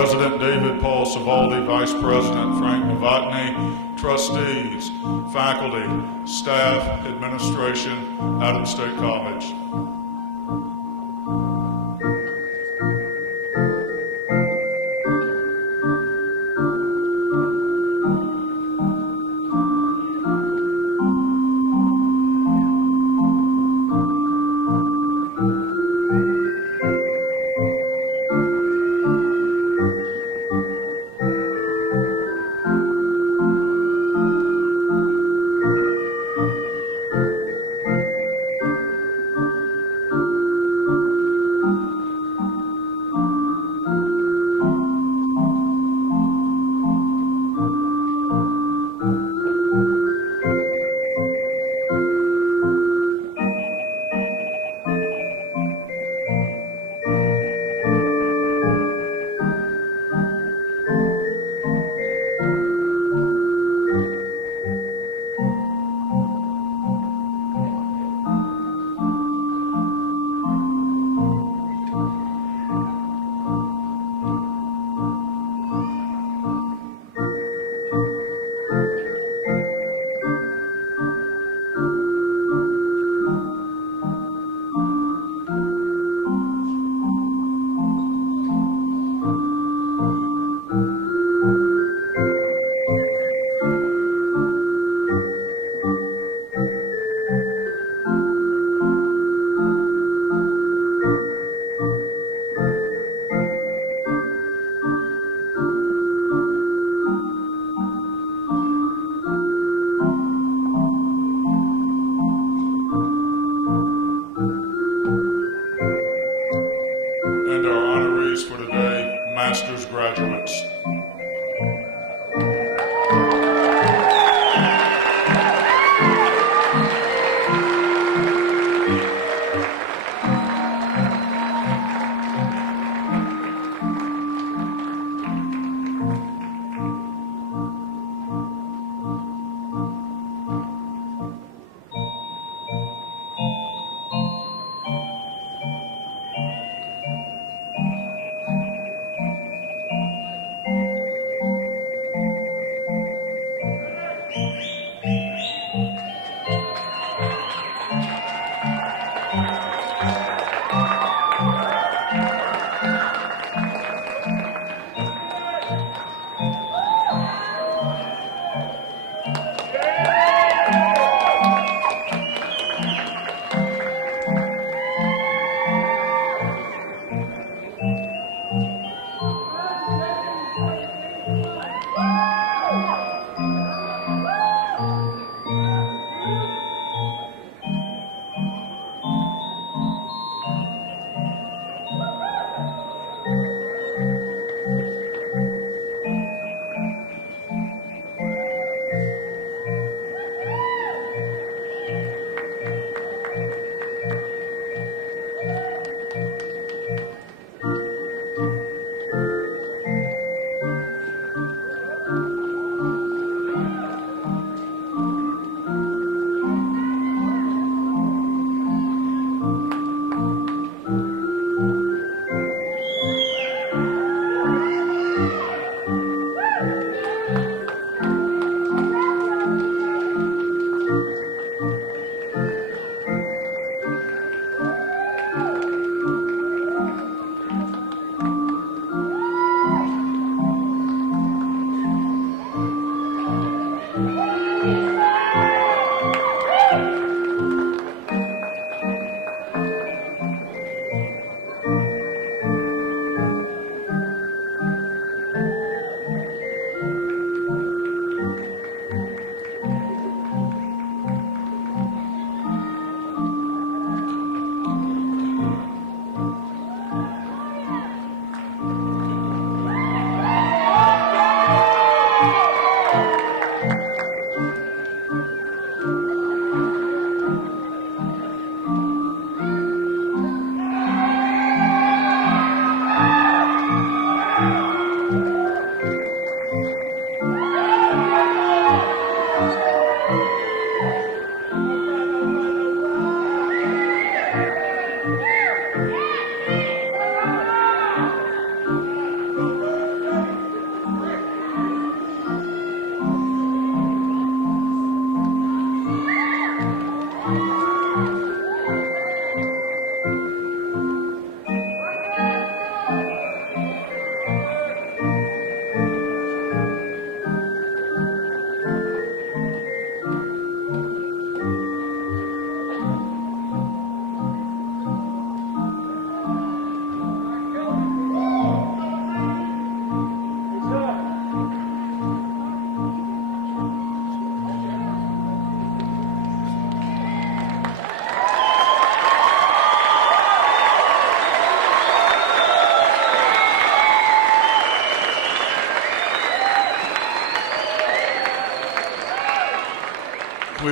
President David Paul Savaldi, Vice President Frank Novotny, trustees, faculty, staff, administration, Adams State College.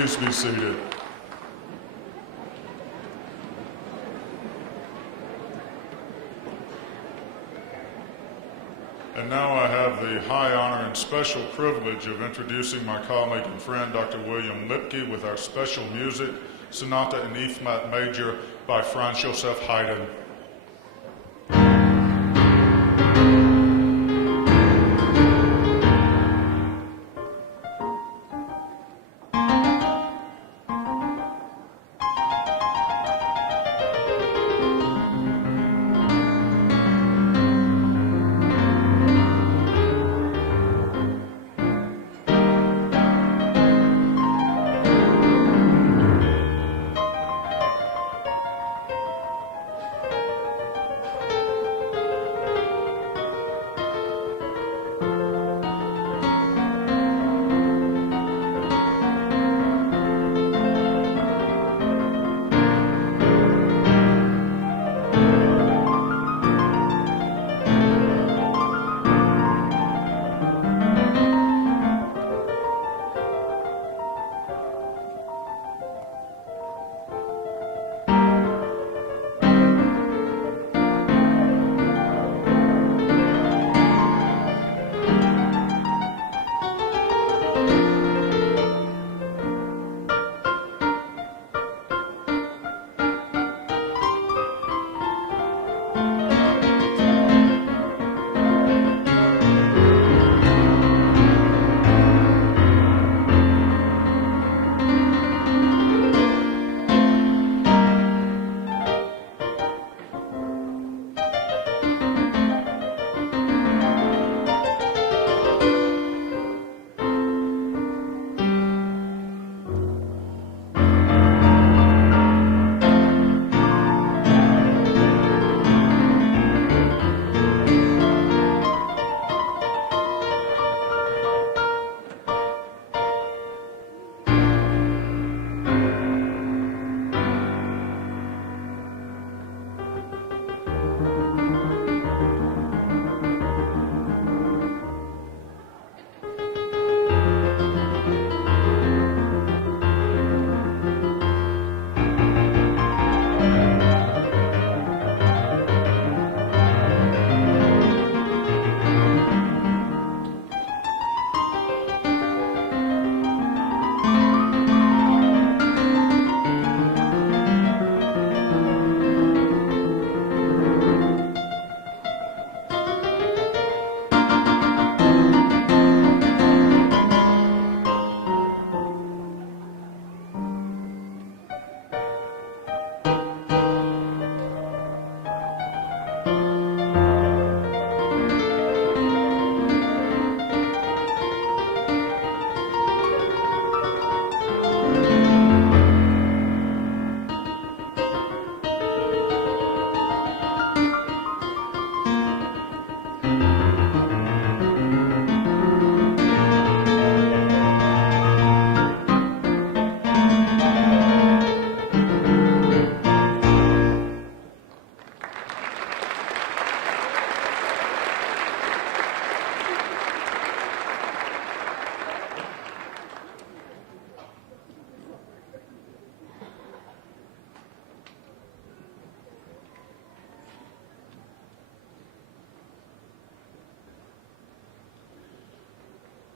Please be seated. And now I have the high honor and special privilege of introducing my colleague and friend, Dr. William Lipke, with our special music, Sonata in E flat major by Franz Joseph Haydn.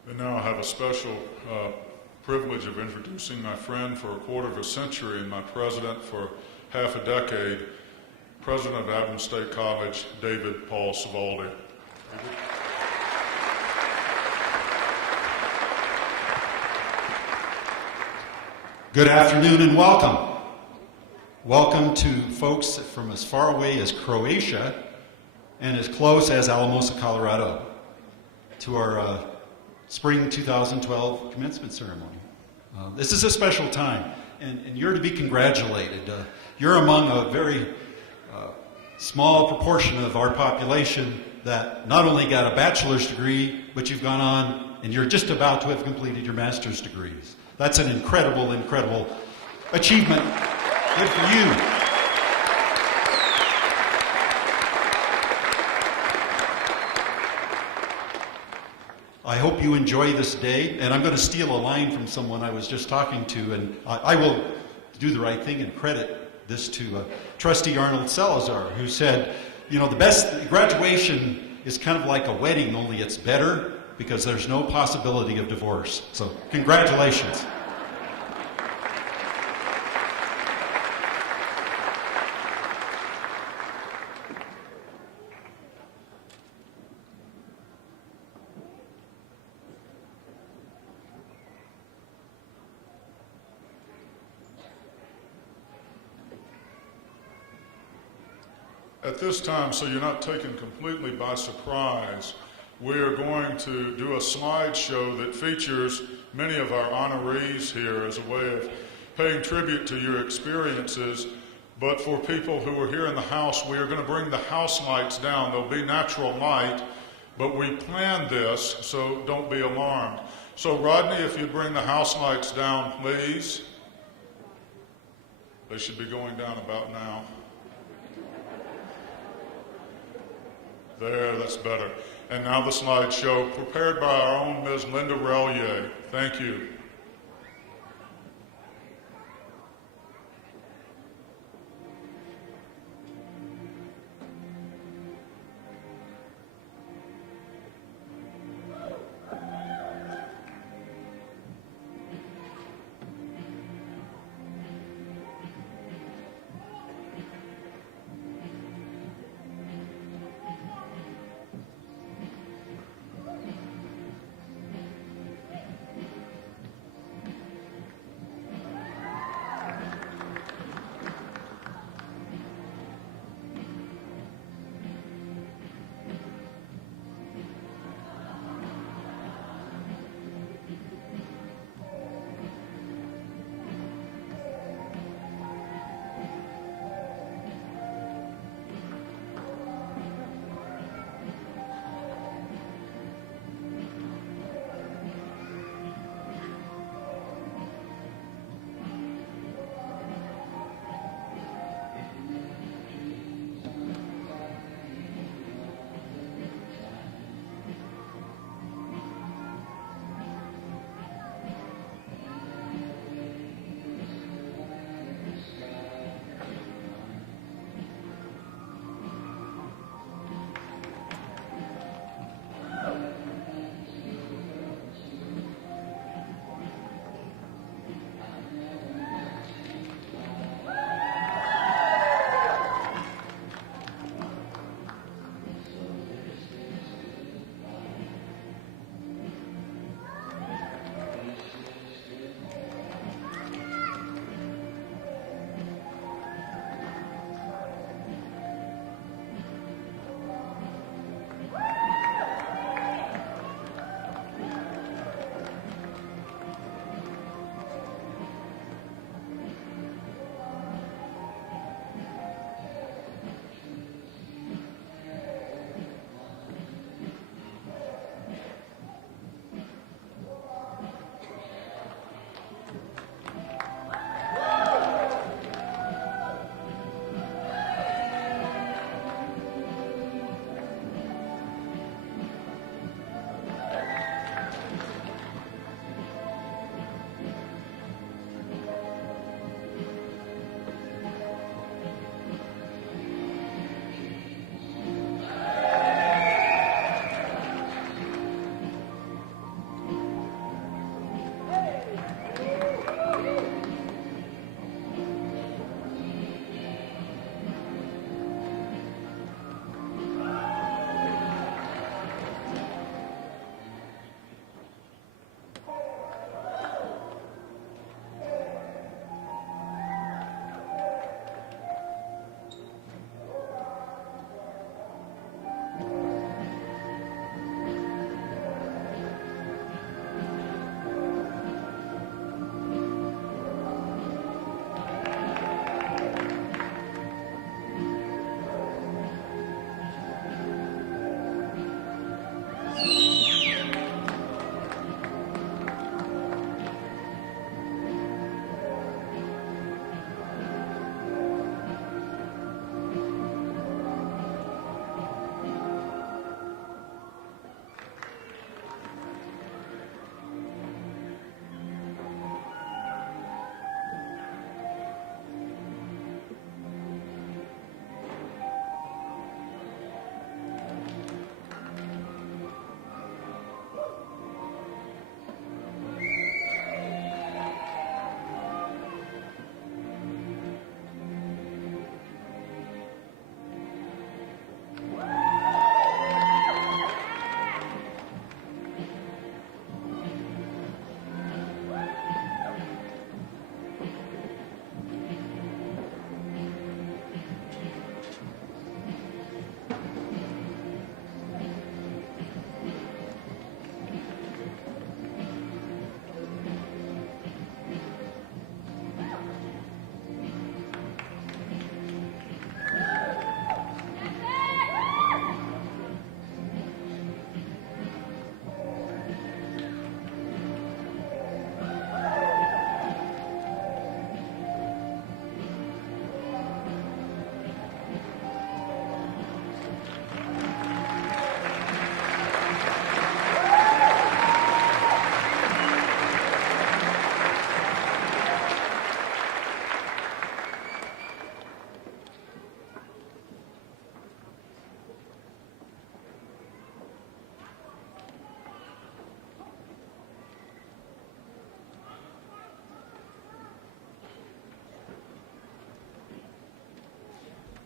And now I have a special privilege of introducing my friend for a quarter of a century and my president for half a decade, President of Adams State College, David Paul Savoldi. Good afternoon and welcome. Welcome to folks from as far away as Croatia and as close as Alamosa, Colorado, to our spring 2012 commencement ceremony. This is a special time, and you're to be congratulated. You're among a very small proportion of our population that not only got a bachelor's degree, but you've gone on and you're just about to have completed your master's degrees. That's an incredible, incredible achievement. Good for you. I hope you enjoy this day, and I'm going to steal a line from someone I was just talking to, and I will do the right thing and credit this to Trustee Arnold Salazar, who said, you know, the best graduation is kind of like a wedding, only it's better because there's no possibility of divorce. So congratulations. At this time, so you're not taken completely by surprise, we are going to do a slideshow that features many of our honorees here as a way of paying tribute to your experiences. But for people who are here in the house, we are going to bring the house lights down. There'll be natural light, but we planned this, so don't be alarmed. So Rodney, if you'd bring the house lights down, please. They should be going down about now. There, that's better. And now the slideshow, prepared by our own Ms. Linda Relier. Thank you.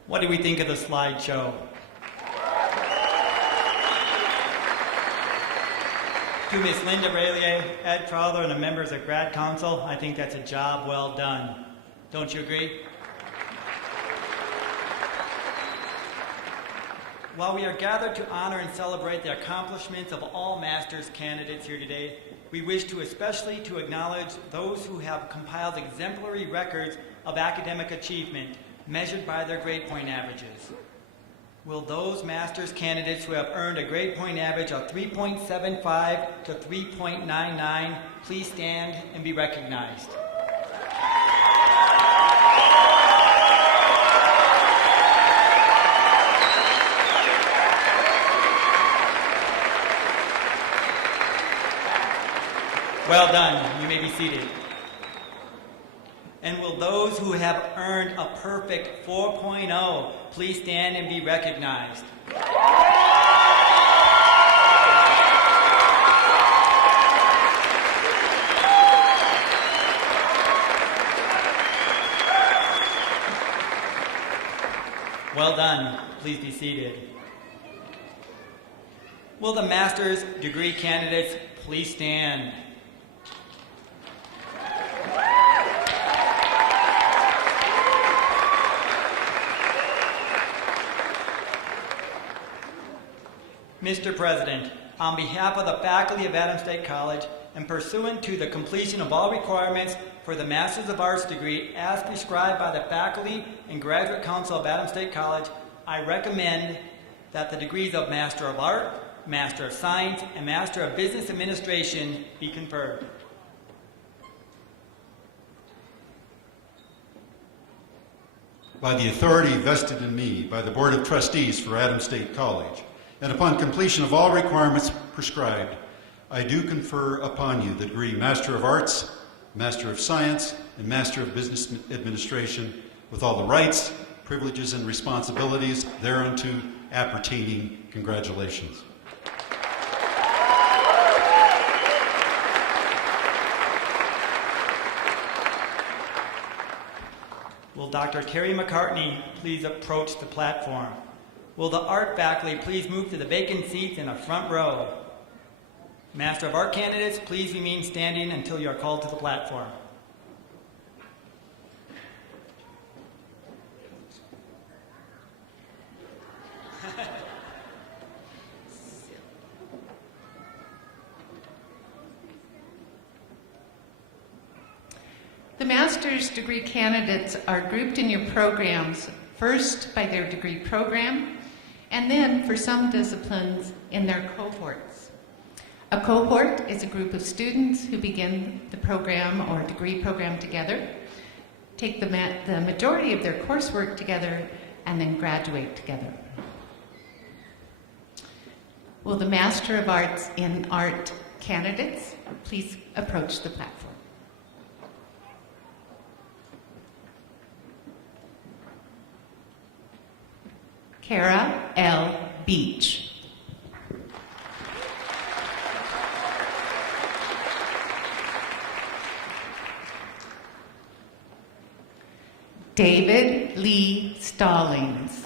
What do we think of the slideshow? To Ms. Linda Raylier, Ed Crowther, and the members of Grad Council, I think that's a job well done. Don't you agree? While we are gathered to honor and celebrate the accomplishments of all master's candidates here today, we wish to especially to acknowledge those who have compiled exemplary records of academic achievement measured by their grade point averages. Will those master's candidates who have earned a grade point average of 3.75 to 3.99 please stand and be recognized? Well done. You may be seated. And will those who have earned a perfect 4.0 please stand and be recognized? Well done. Please be seated. Will the master's degree candidates please stand? Mr. President, on behalf of the faculty of Adams State College and pursuant to the completion of all requirements for the Master's of Arts degree as prescribed by the faculty and graduate council of Adams State College, I recommend that the degrees of Master of Art, Master of Science, and Master of Business Administration be conferred. By the authority vested in me by the Board of Trustees for Adams State College, and upon completion of all requirements prescribed, I do confer upon you the degree Master of Arts, Master of Science, and Master of Business Administration, with all the rights, privileges, and responsibilities thereunto appertaining. Congratulations. Will Dr. Terry McCartney please approach the platform? Will the art faculty please move to the vacant seats in the front row? Master of Art candidates, please remain standing until you are called to the platform. The master's degree candidates are grouped in your programs, first by their degree program, and then for some disciplines in their cohorts. A cohort is a group of students who begin the program or degree program together, take the majority of their coursework together, and then graduate together. Will the Master of Arts in Art candidates please approach the platform? Kara L. Beach. David Lee Stallings.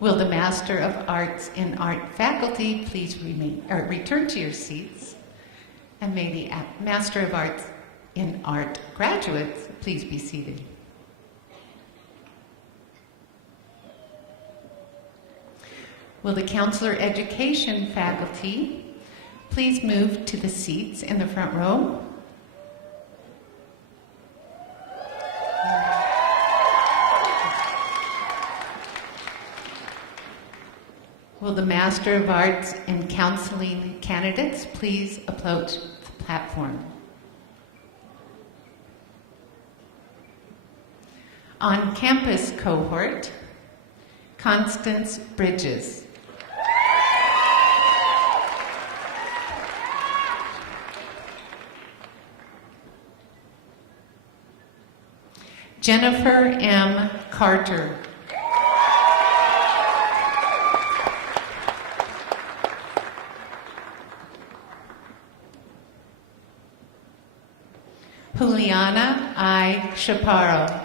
Will the Master of Arts in Art faculty please return to your seats? And may the Master of Arts in Art graduates please be seated. Will the Counselor Education faculty please move to the seats in the front row? Will the Master of Arts in Counseling candidates please approach the platform? On-campus cohort, Constance Bridges. Jennifer M. Carter. Juliana I. Chaparro.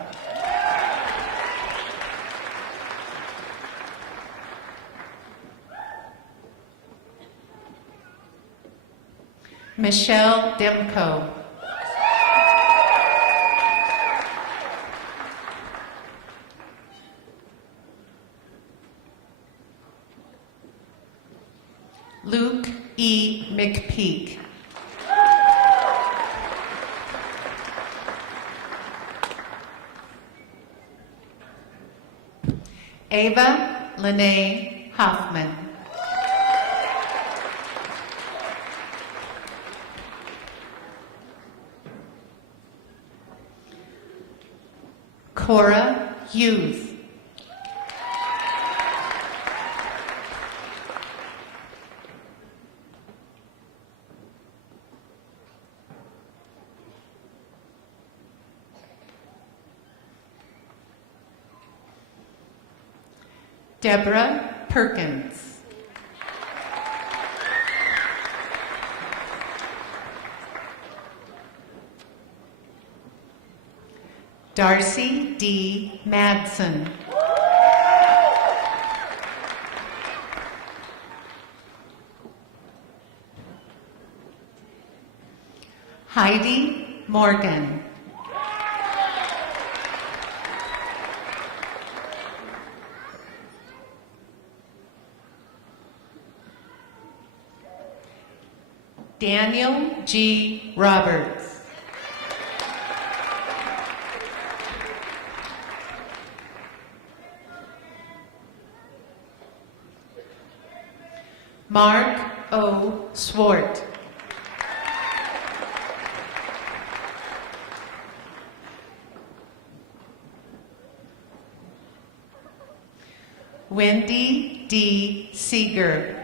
Michelle Demko. Luke E. McPeak. Ava Lene Hoffman. Cora Hughes. Deborah Perkins. Darcy D. Madsen. Heidi Morgan. Daniel G. Roberts. Mark O. Swart. Wendy D. Seeger.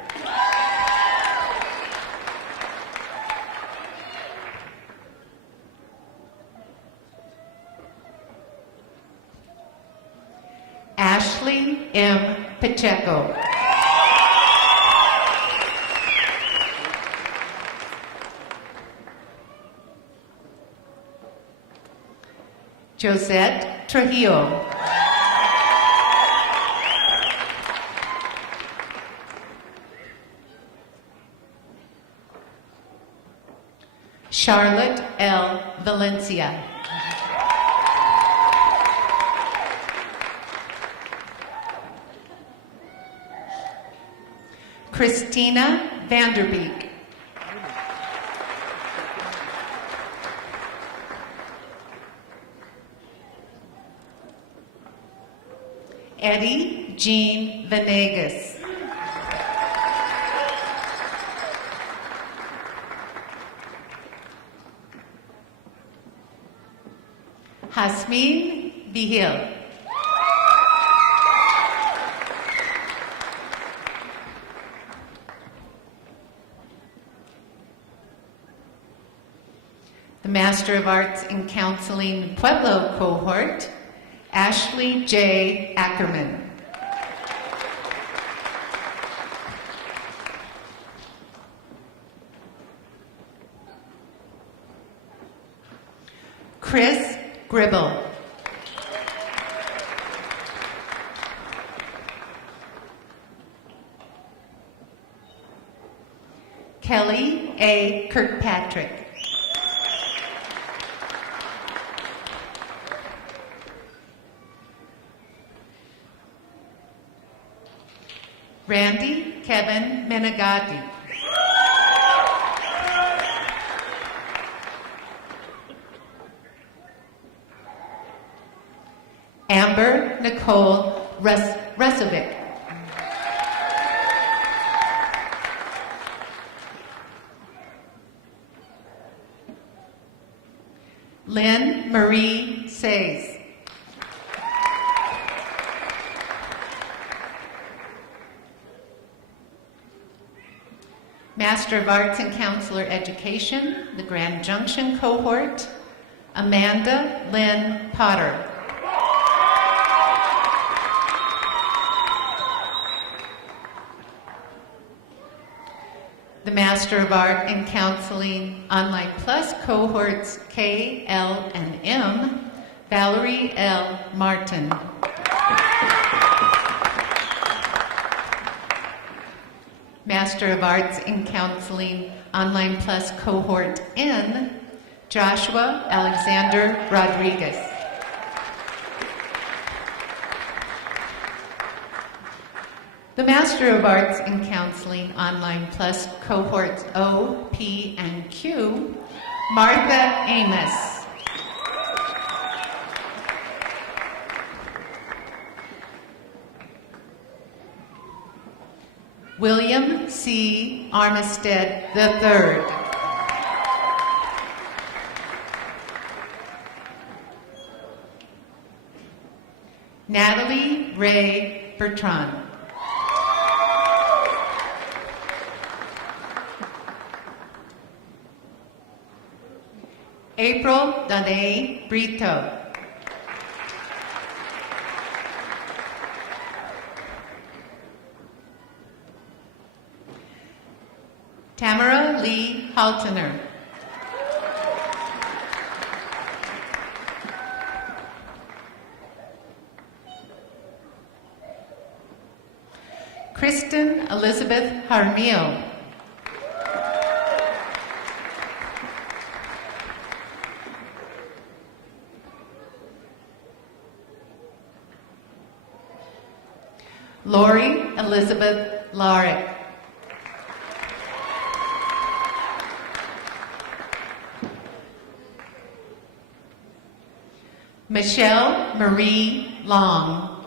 Ashley M. Pacheco. Josette Trujillo. Charlotte L. Valencia. Christina Vanderbeek. Eddie Jean Venegas. Hasmin Bihil. The Master of Arts in Counseling Pueblo cohort, Ashley J. Ackerman. Chris Gribble. Kelly A. Kirkpatrick. Randy Kevin Menegatti. Amber Nicole Resovic. Lynn Marie Says. Master of Arts in Counselor Education, the Grand Junction cohort, Amanda Lynn Potter. The Master of Art in Counseling Online Plus cohorts K, L, and M, Valerie L. Martin. Master of Arts in Counseling Online Plus cohort N, Joshua Alexander Rodriguez. The Master of Arts in Counseling Online Plus cohorts O, P, and Q, Martha Amos. William C. Armistead III. Natalie Ray Bertrand. April Danae Brito. Tamara Lee Haltener. Kristen Elizabeth Harmil. Lori Elizabeth Larick. Michelle Marie Long.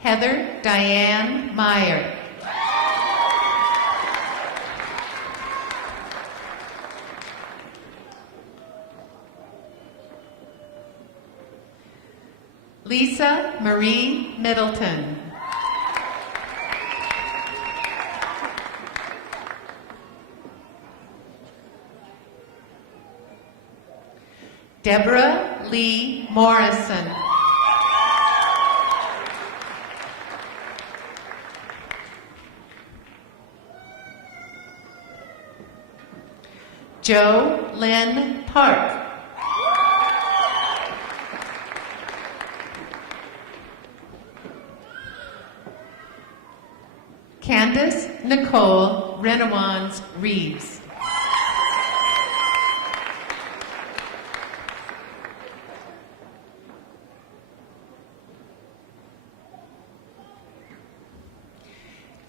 Heather Diane Meyer. Lisa Marie Middleton. Deborah Lee Morrison. Joe Lynn Park. Candace Nicole Renawans Reeves.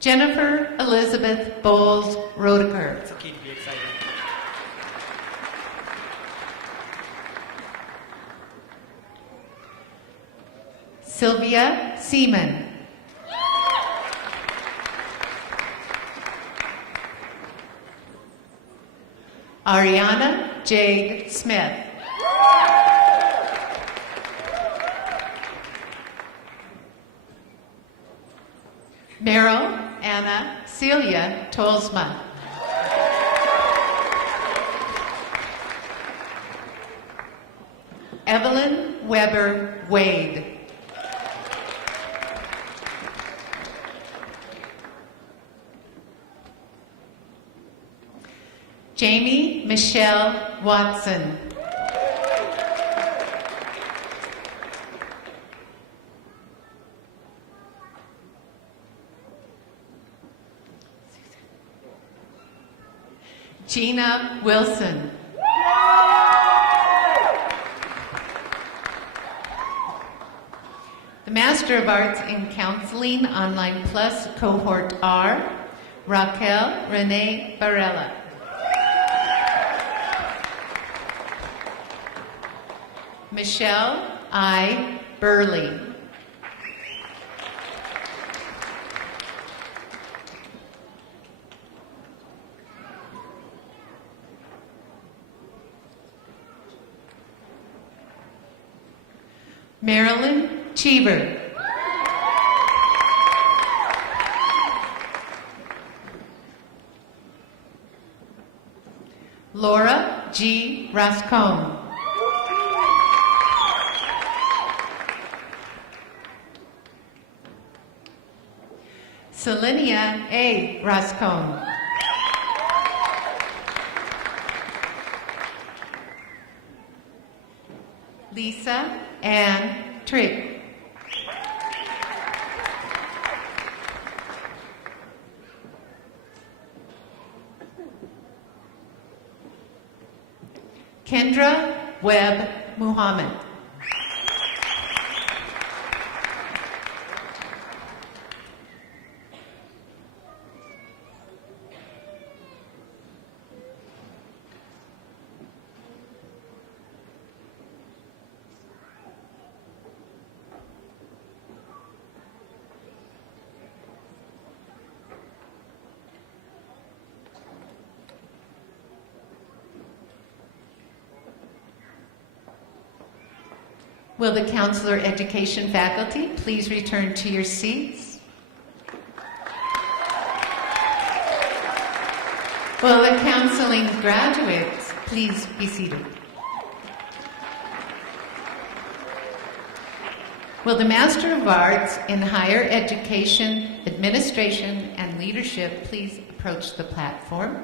Jennifer Elizabeth Bowles Rodeker. It's okay to be excited. Sylvia Seaman. Ariana Jade Smith. Meryl Anna Celia Tolsma. Evelyn Weber Wade. Jamie Michelle Watson. Gina Wilson. The Master of Arts in Counseling Online Plus Cohort R, Raquel Renee Barella. Michelle I. Burley. Marilyn Cheever. Laura G. Rascone. Selinia A. Rascone. Lisa Ann Trick. Kendra Webb Muhammad. Will the counselor education faculty please return to your seats? Will the counseling graduates please be seated? Will the Master of Arts in Higher Education, Administration, and Leadership please approach the platform?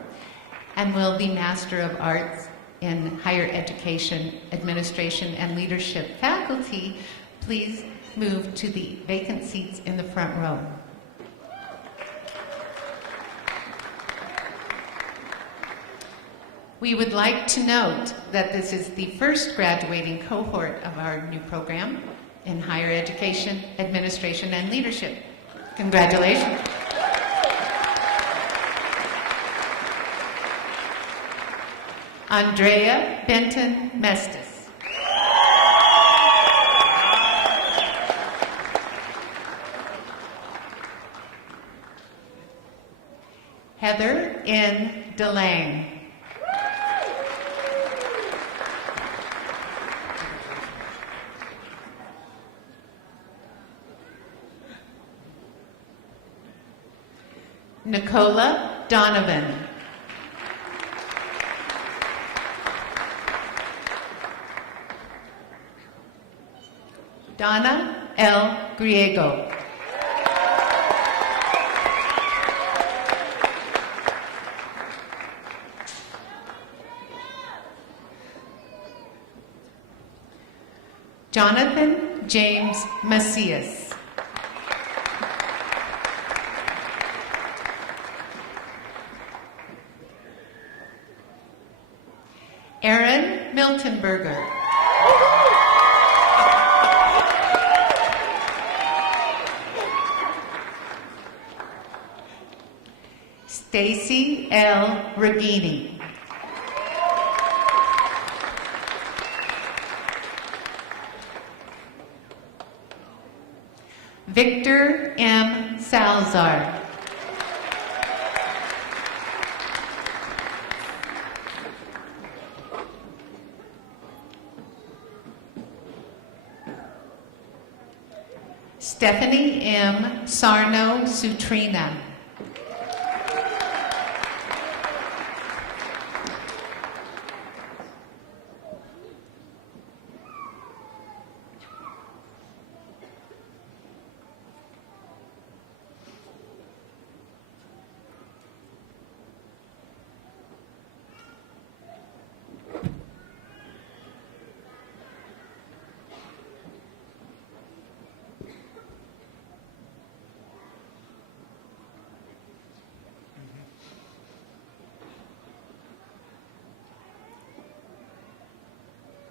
And will the Master of Arts in Higher Education, Administration, and Leadership faculty please move to the vacant seats in the front row? We would like to note that this is the first graduating cohort of our new program in Higher Education, Administration, and Leadership. Congratulations. Andrea Benton Mestis. Heather N. DeLange. Nicola Donovan. Donna L. Griego. Jonathan James Macias. Aaron Miltenberger. Stacy L. Regini. Victor M. Salazar. Stephanie M. Sarno Sutrina.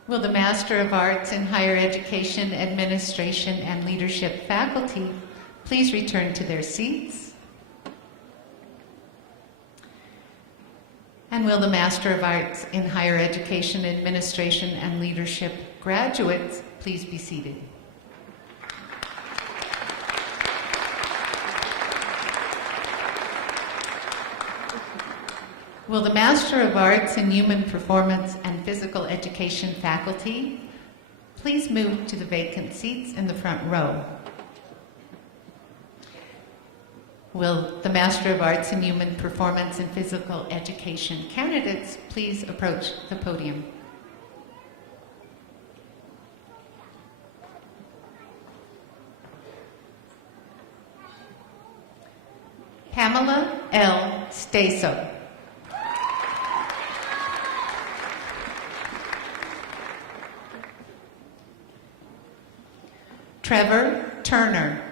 Will the Master of Arts in Higher Education, Administration, and Leadership faculty please return to their seats? And will the Master of Arts in Higher Education, Administration, and Leadership graduates please be seated? Will the Master of Arts in Human Performance and Physical Education faculty please move to the vacant seats in the front row. Will the Master of Arts in Human Performance and Physical Education candidates please approach the podium? Pamela L. Staso. Trevor Turner.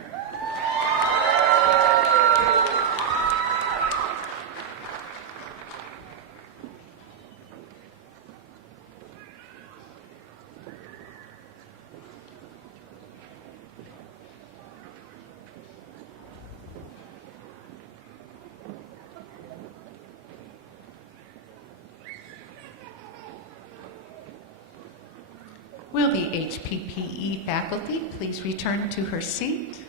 Will the HPPE faculty please return to her seat?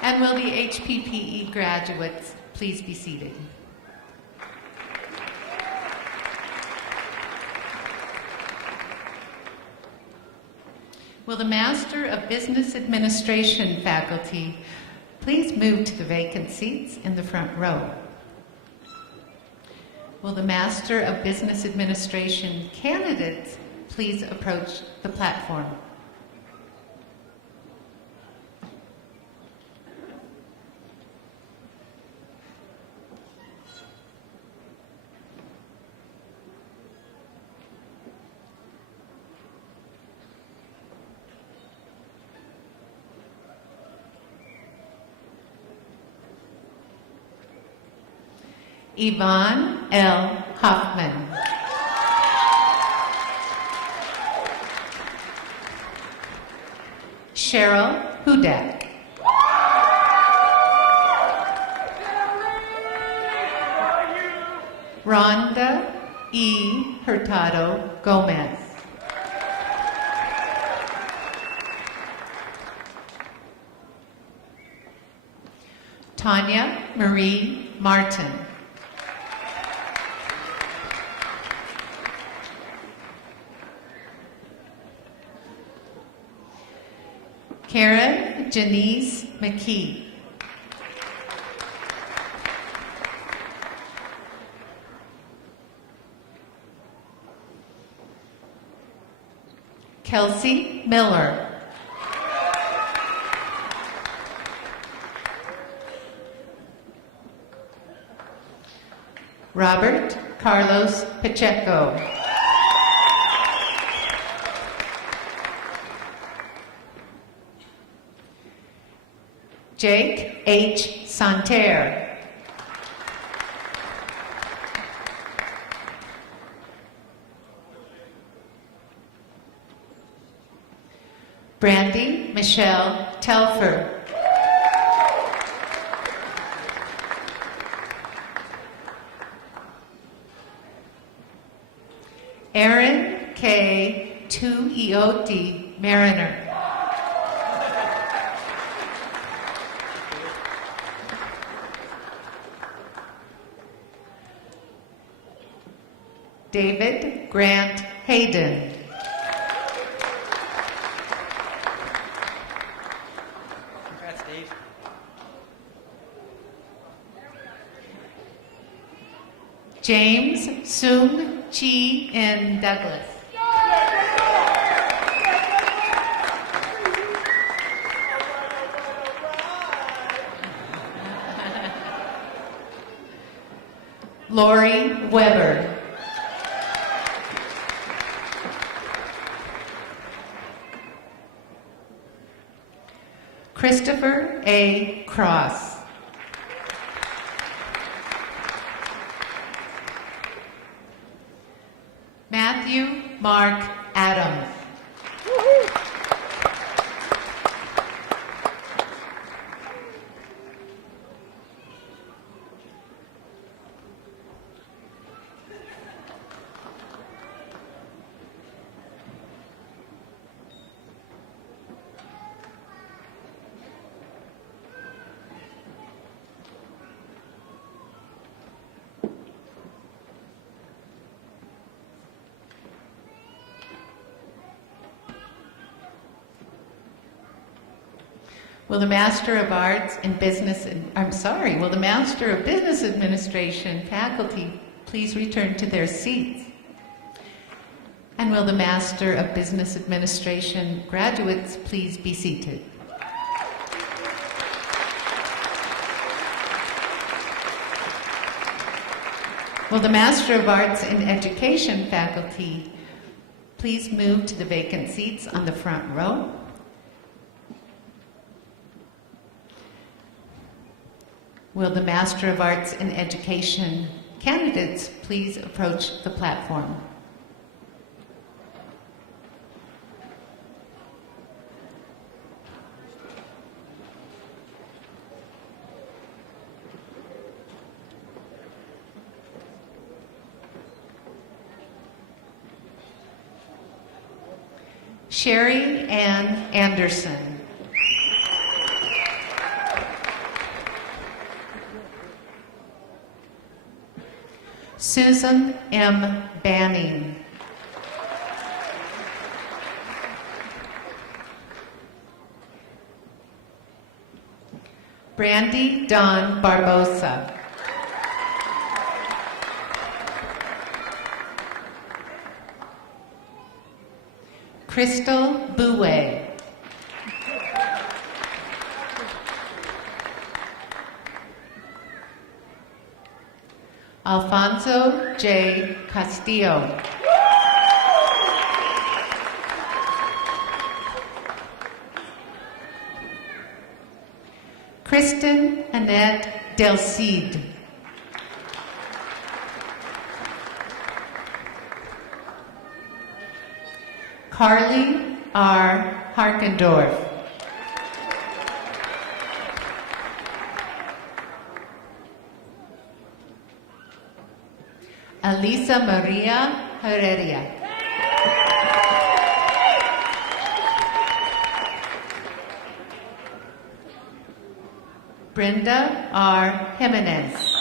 And will the HPPE graduates please be seated? Will the Master of Business Administration faculty please move to the vacant seats in the front row? Will the Master of Business Administration candidates please approach the platform? Yvonne L. Hoffman. Cheryl Hudak. Rhonda E. Hurtado Gomez. Tanya Marie Martin. Karen Janice McKee. Kelsey Miller. Robert Carlos Pacheco. Jake H. Santerre. Brandy Michelle Telfer. Aaron K. Tuioti Mariner. David Grant Hayden. Congrats, Dave. James Soong Chi in Douglas. Lori Weber. Christopher A. Cross. Matthew Mark Adams. Will the Master of Arts in Business, will the Master of Business Administration faculty please return to their seats? And will the Master of Business Administration graduates please be seated? Will the Master of Arts in Education faculty please move to the vacant seats on the front row? Will the Master of Arts in Education candidates please approach the platform? Sherry Ann Anderson. Susan M. Banning. Brandy Dawn Barbosa. Crystal Bouet. Alfonso J. Castillo. Kristen Annette Del Cid. Carly R. Harkendorf. Elisa Maria Heredia. Brenda R. Jimenez.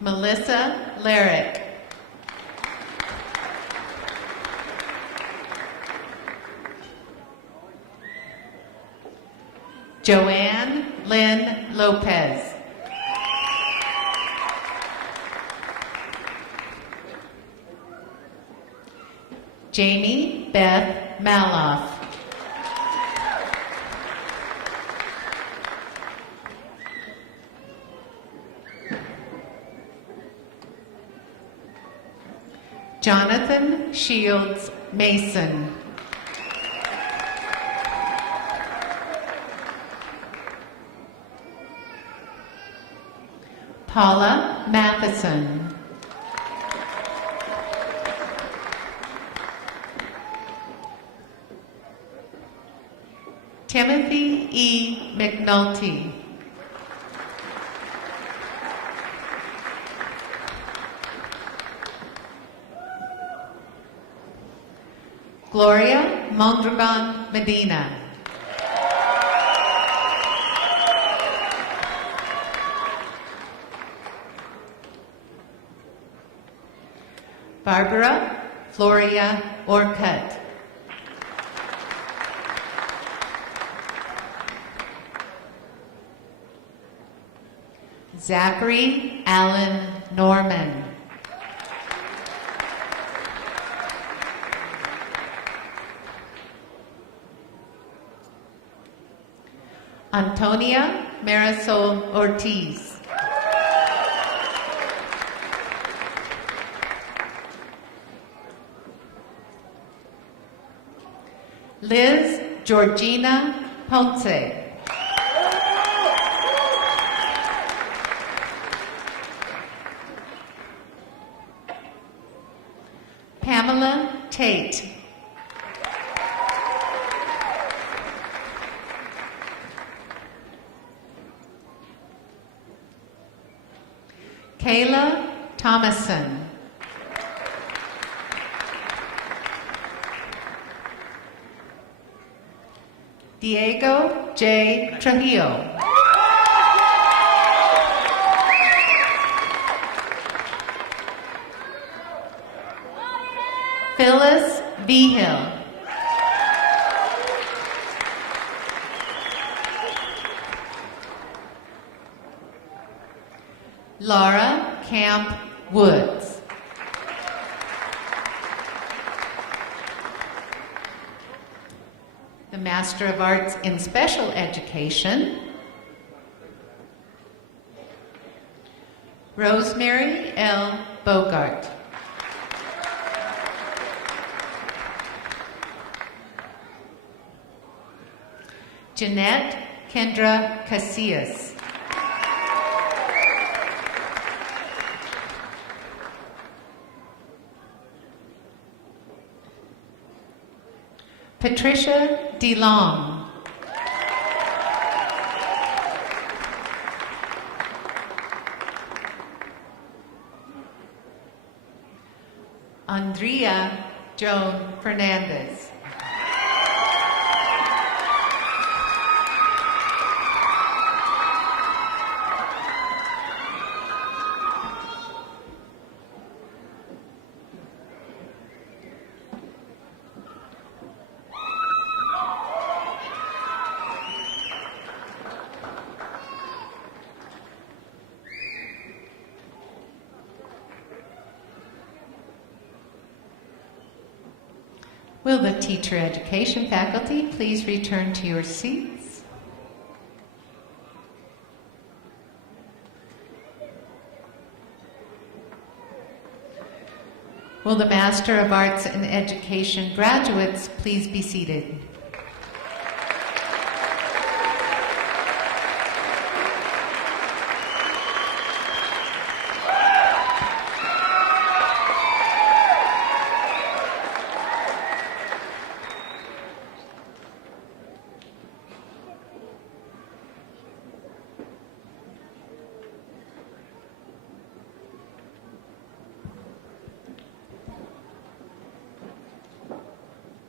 Melissa Larrick. Joanne Lynn Lopez. Jamie Beth Maloff. Jonathan Shields Mason. Paula Matheson. Timothy E. McNulty. Gloria Mondragon Medina. Barbara Floria Orcutt. Zachary Allen Norman. Antonia Marisol Ortiz. Liz Georgina Ponce. Pamela Tate. Kayla Thomason. Diego J. Trujillo. Vigil. Laura Camp Woods. The Master of Arts in Special Education, Rosemary L. Bogart. Jeanette Kendra Casillas. Patricia DeLong. Andrea Joan Fernandez. Will the teacher education faculty please return to your seats? Will the Master of Arts in Education graduates please be seated?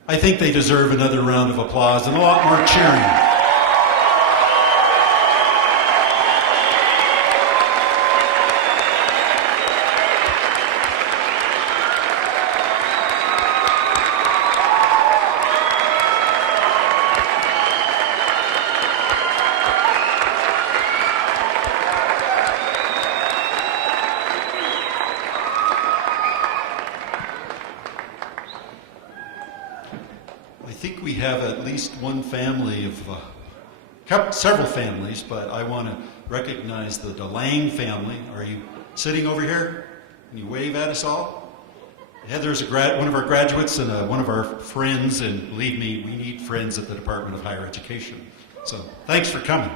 I think they deserve another round of applause and a lot more cheering. I think we have at least one family of, several families, but I want to recognize the DeLang family. Are you sitting over here? Can you wave at us all? Heather's one of our graduates and one of our friends, and believe me, we need friends at the Department of Higher Education. So thanks for coming.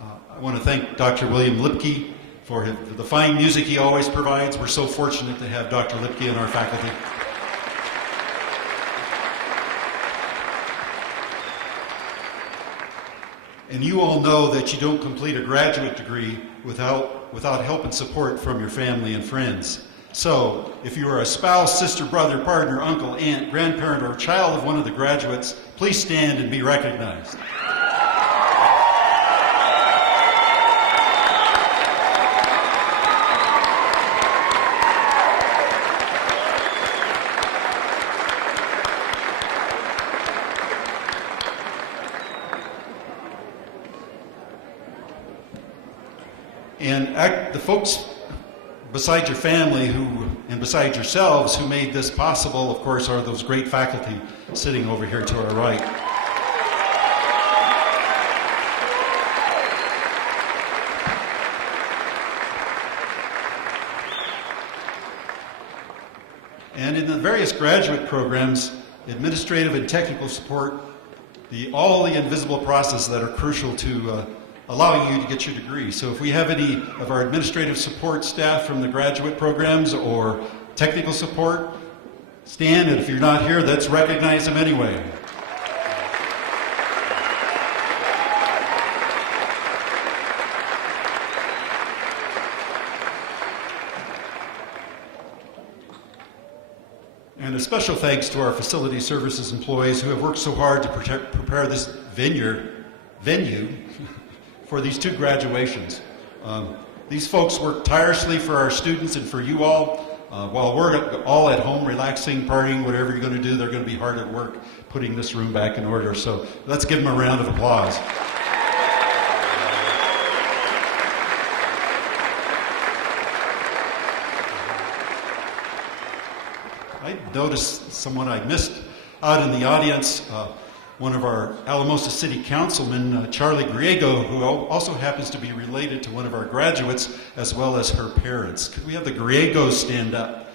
I want to thank Dr. William Lipke for the fine music he always provides. We're so fortunate to have Dr. Lipke in our faculty. And you all know that you don't complete a graduate degree without help and support from your family and friends. So, if you are a spouse, sister, brother, partner, uncle, aunt, grandparent, or child of one of the graduates, please stand and be recognized. And the folks beside your family and beside yourselves who made this possible, of course, are those great faculty sitting over here to our right. And in the various graduate programs, administrative and technical support, all the invisible processes that are crucial to allowing you to get your degree. So if we have any of our administrative support staff from the graduate programs or technical support, stand, and if you're not here, let's recognize them anyway. And a special thanks to our facility services employees who have worked so hard to prepare this venue for these two graduations. These folks work tirelessly for our students and for you all. while we're all at home relaxing, partying, whatever you're going to do, they're going to be hard at work putting this room back in order. So let's give them a round of applause. I noticed someone I missed out in the audience, one of our Alamosa City Councilmen, Charlie Griego, who also happens to be related to one of our graduates, as well as her parents. Could we have the Griegos stand up?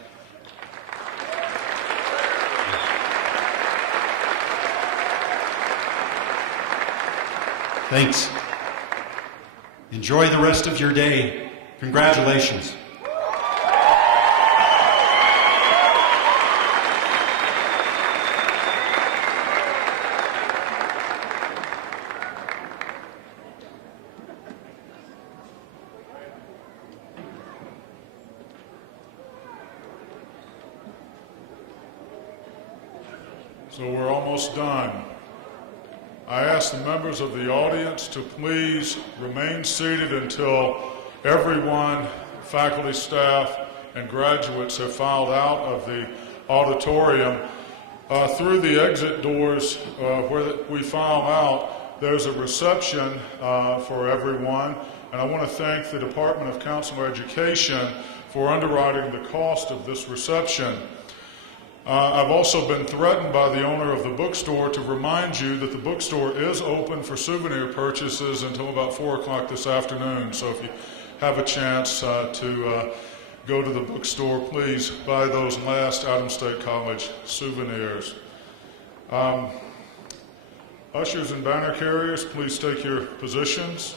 Thanks. Enjoy the rest of your day. Congratulations. So we're almost done. I ask the members of the audience to please remain seated until everyone, faculty, staff, and graduates have filed out of the auditorium. Through the exit doors where we file out, there's a reception for everyone, and I want to thank the Department of Counselor Education for underwriting the cost of this reception. I've also been threatened by the owner of the bookstore to remind you that the bookstore is open for souvenir purchases until about 4 o'clock this afternoon. So if you have a chance to go to the bookstore, please buy those last Adams State College souvenirs. Ushers and banner carriers, please take your positions.